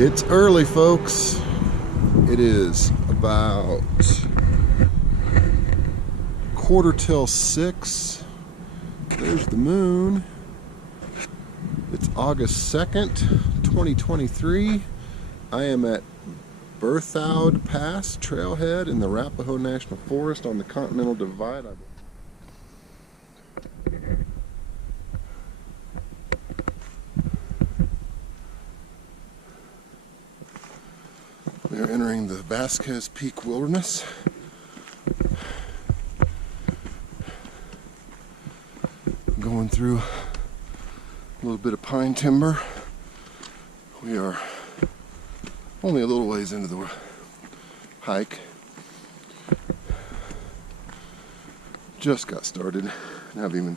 It's early, folks. It is about 5:45. There's the moon. It's August 2nd, 2023. I am at Berthoud Pass Trailhead in the Arapahoe National Forest on the Continental Divide. We are entering the Vasquez Peak Wilderness. Going through a little bit of pine timber. We are only a little ways into the hike. Just got started and haven't even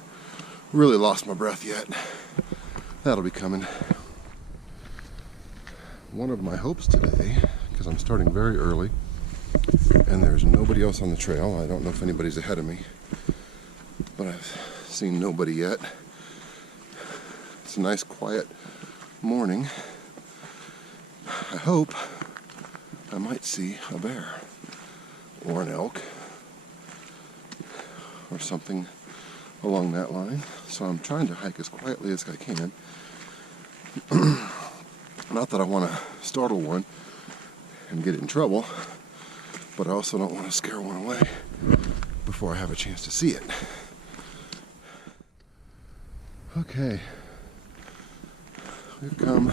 really lost my breath yet. That'll be coming. One of my hopes today, because I'm starting very early and there's nobody else on the trail. I don't know if anybody's ahead of me, but I've seen nobody yet. It's a nice quiet morning. I hope I might see a bear or an elk or something along that line. So I'm trying to hike as quietly as I can. Not that I want to startle one and get in trouble, but I also don't want to scare one away before I have a chance to see it. Okay, we've come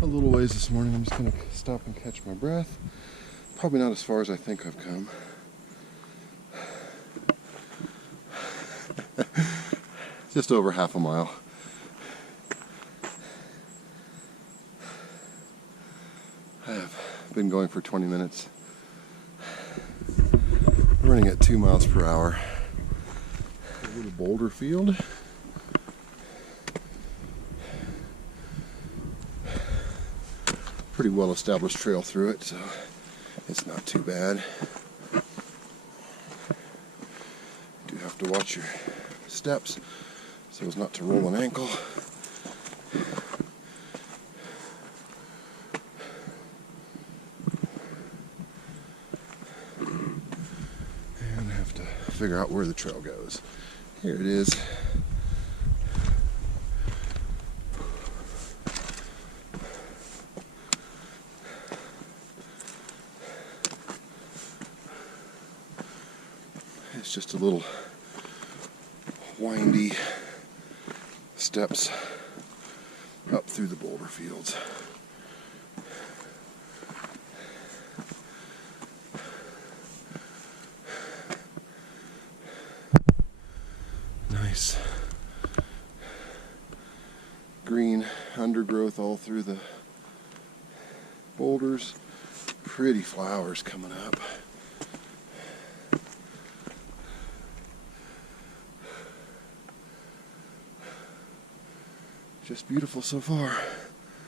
a little ways this morning. I'm just going to stop and catch my breath. Probably not as far as I think I've come. Just over half a mile. I have been going for 20 minutes. Running at 2 miles per hour. A little boulder field. Pretty well established trail through it, so it's not too bad. You do have to watch your steps so as not to roll an ankle. And have to figure out where the trail goes. Here it is. It's just a little windy steps up through the boulder fields. Nice green undergrowth all through the boulders. Pretty flowers coming up. Just beautiful so far.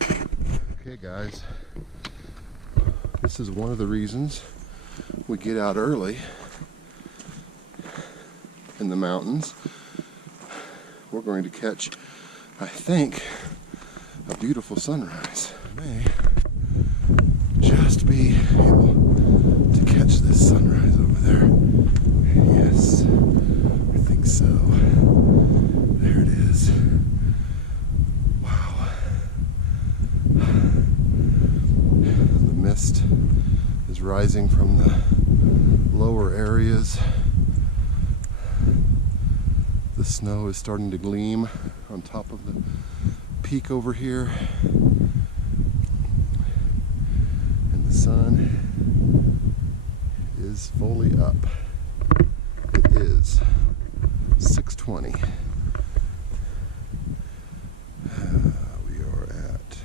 Okay guys, this is one of the reasons we get out early in the mountains. We're going to catch, I think, a beautiful sunrise. I may just be able to catch this sunrise over there. Yes, I think so. There it is. Mist is rising from the lower areas. The snow is starting to gleam on top of the peak over here. And the sun is fully up. It is 6:20. We are at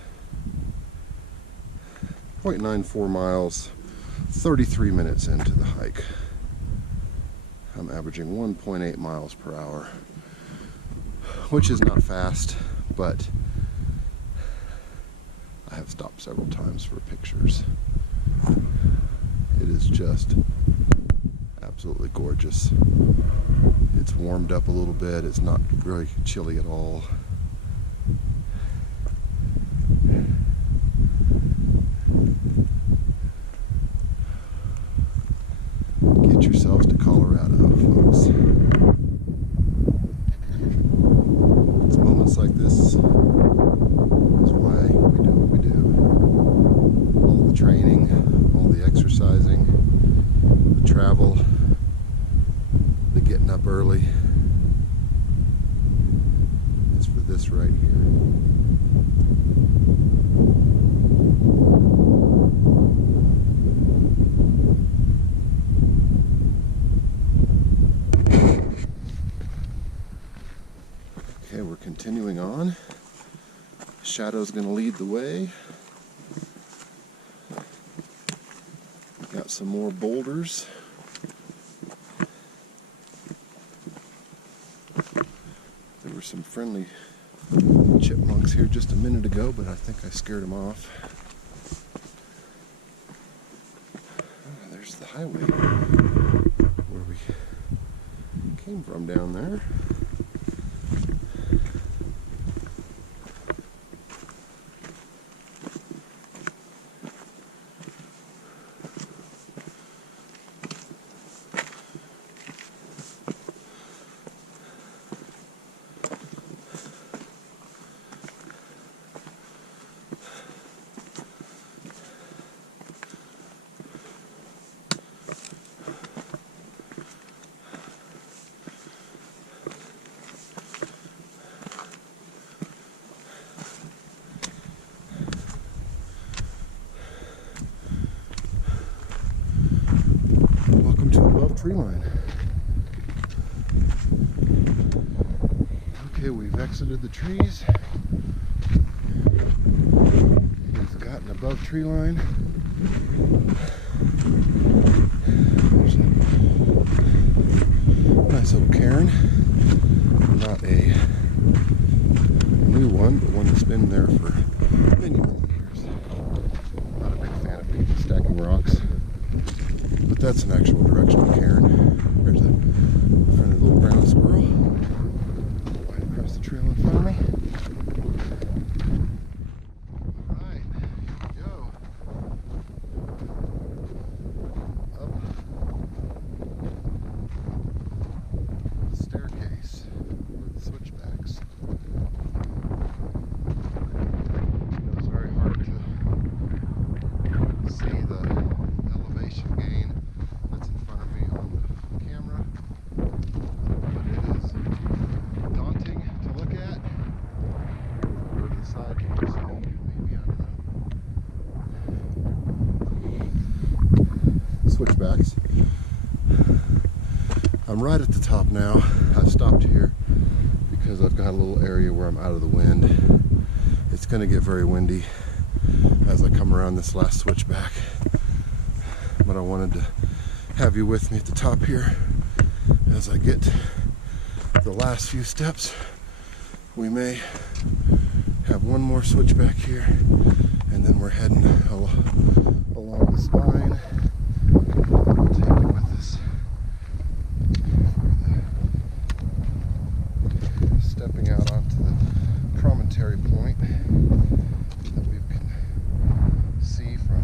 0.94 miles, 33 minutes into the hike. I'm averaging 1.8 miles per hour, which is not fast, but I have stopped several times for pictures. It is just absolutely gorgeous. It's warmed up a little bit. It's not very chilly at all. early is for this right here. Okay, we're continuing on. Shadow's going to lead the way. Got some more boulders. There were some friendly chipmunks here just a minute ago, but I think I scared them off. There's the highway where we came from down there. Tree line. Okay, we've exited the trees. We've gotten above tree line. There's a nice little cairn. Not a new one, but one that's been there for many, many years. Not a big fan of people stacking rocks. But that's an actual directional cairn. There's a friendly little brown squirrel right across the trail in front of me. Alright, here we go. Up the staircase with the switchbacks. It's very hard to see the elevation gain that's in front of me on the camera, but it is daunting to look at. Go to the side here, so maybe, I don't know. Switchbacks. I'm right at the top now. I've stopped here because I've got a little area where I'm out of the wind. It's going to get very windy as I come around this last switchback. But I wanted to have you with me at the top here as I get the last few steps. We may have one more switchback here, and then we're heading along the spine. We'll take you with us. Stepping out onto the promontory point that we can see from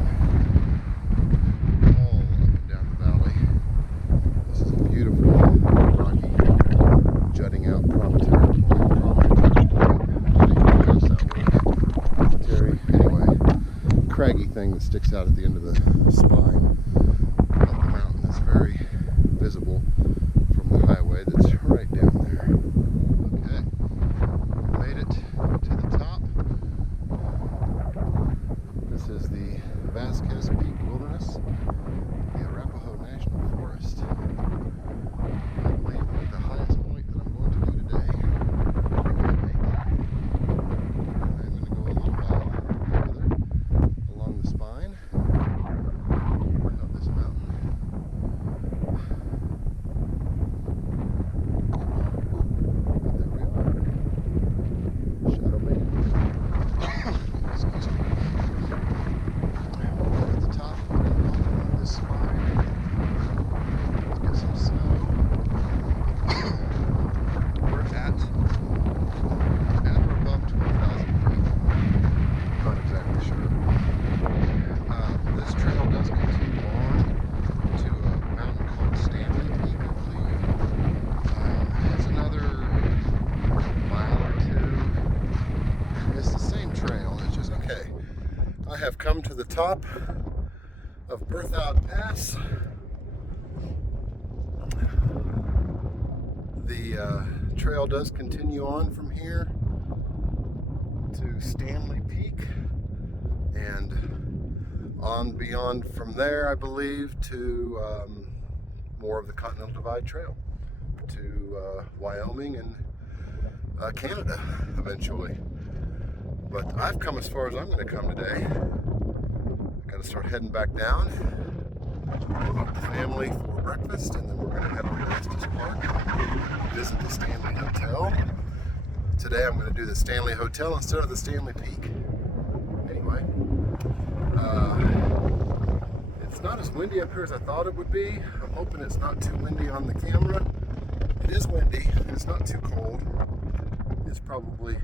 all up and down the valley. This is a beautiful, rocky, jutting out promontory anyway, craggy thing that sticks out at the end of the spine of the mountain is very visible from the highway that's right down there. Okay, made it to the top. This is the Vasquez Peak Wilderness, the Arapahoe National Forest. I believe the highest point that I'm going to do today. I'm going to go a little while further along the spine of this mountain. There we are. Shadow Man. Excuse me. At the top of this spine. Let's get some snow. We're at or above 12,000 feet. Not exactly sure. This trail does continue on to a mountain called Stanley Peak, I believe. It's another mile or two. It's the same trail. It's just okay. I have come to the top of Berthoud Pass. The trail does continue on from here to Stanley Peak and on beyond from there, I believe, to more of the Continental Divide Trail to Wyoming and Canada eventually. But I've come as far as I'm going to come today. I've got to start heading back down, meet the family for breakfast, and then we're going to head on to Estes Park, visit the Stanley Hotel. Today I'm going to do the Stanley Hotel instead of the Stanley Peak. Anyway, it's not as windy up here as I thought it would be. I'm hoping it's not too windy on the camera. It is windy, it's not too cold. It's probably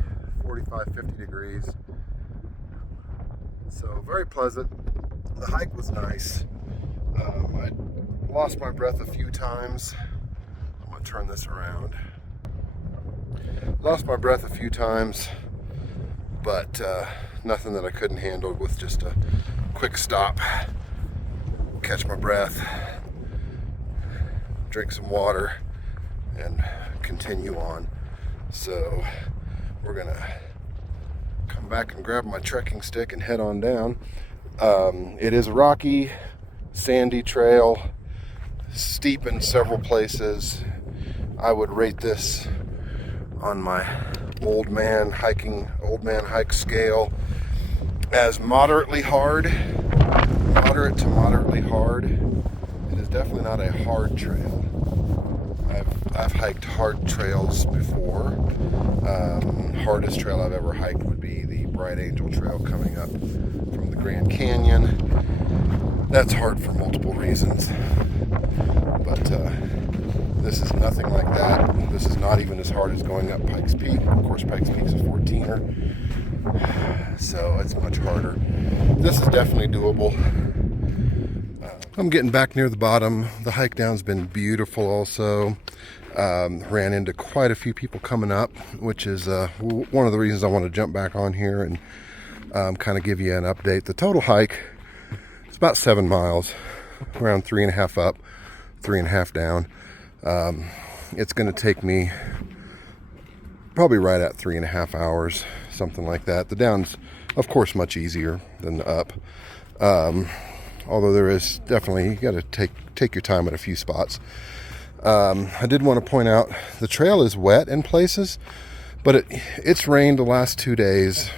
45-50 degrees. So very pleasant. The hike was nice. I lost my breath a few times. I'm going to turn this around. Lost my breath a few times, but nothing that I couldn't handle with just a quick stop, catch my breath, drink some water, and continue on. So we're gonna come back and grab my trekking stick and head on down. It is a rocky, sandy trail, steep in several places. I would rate this on my old man hike scale as moderately hard, moderate to moderately hard. It is definitely not a hard trail. I've hiked hard trails before. Hardest trail I've ever hiked would be the Bright Angel Trail coming up from the Grand Canyon. That's hard for multiple reasons, but this is nothing like that. This is not even as hard as going up Pikes Peak. Of course, Pikes Peak is a 14er, so it's much harder. This is definitely doable. I'm getting back near the bottom. The hike down's been beautiful also. Ran into quite a few people coming up, which is one of the reasons I want to jump back on here and kind of give you an update. The total hike is about 7 miles, around 3.5 up, 3.5 down. It's going to take me probably right at 3.5 hours, something like that. The down's, of course, much easier than the up. Although there is definitely, you got to take your time at a few spots. I did want to point out the trail is wet in places, but it's rained the last 2 days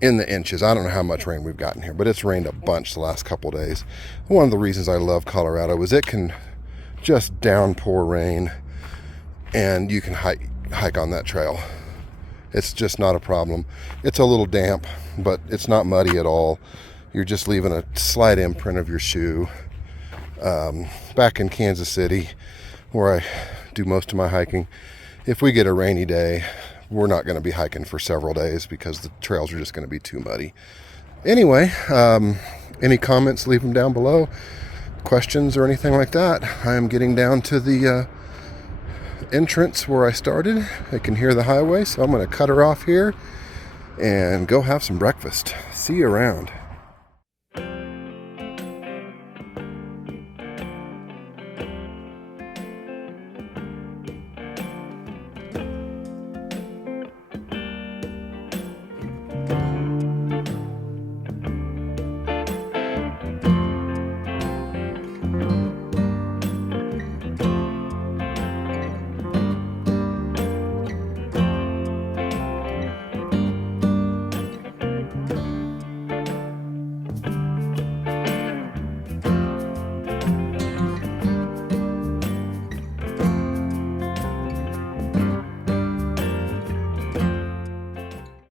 in the inches. I don't know how much rain we've gotten here, but it's rained a bunch the last couple days. One of the reasons I love Colorado is it can just downpour rain and you can hike on that trail. It's just not a problem. It's a little damp, but it's not muddy at all. You're just leaving a slight imprint of your shoe. Back in Kansas City, where I do most of my hiking, if we get a rainy day, we're not going to be hiking for several days because the trails are just going to be too muddy. Anyway, any comments, leave them down below. Questions or anything like that. I am getting down to the entrance where I started. I can hear the highway, so I'm going to cut her off here and go have some breakfast. See you around.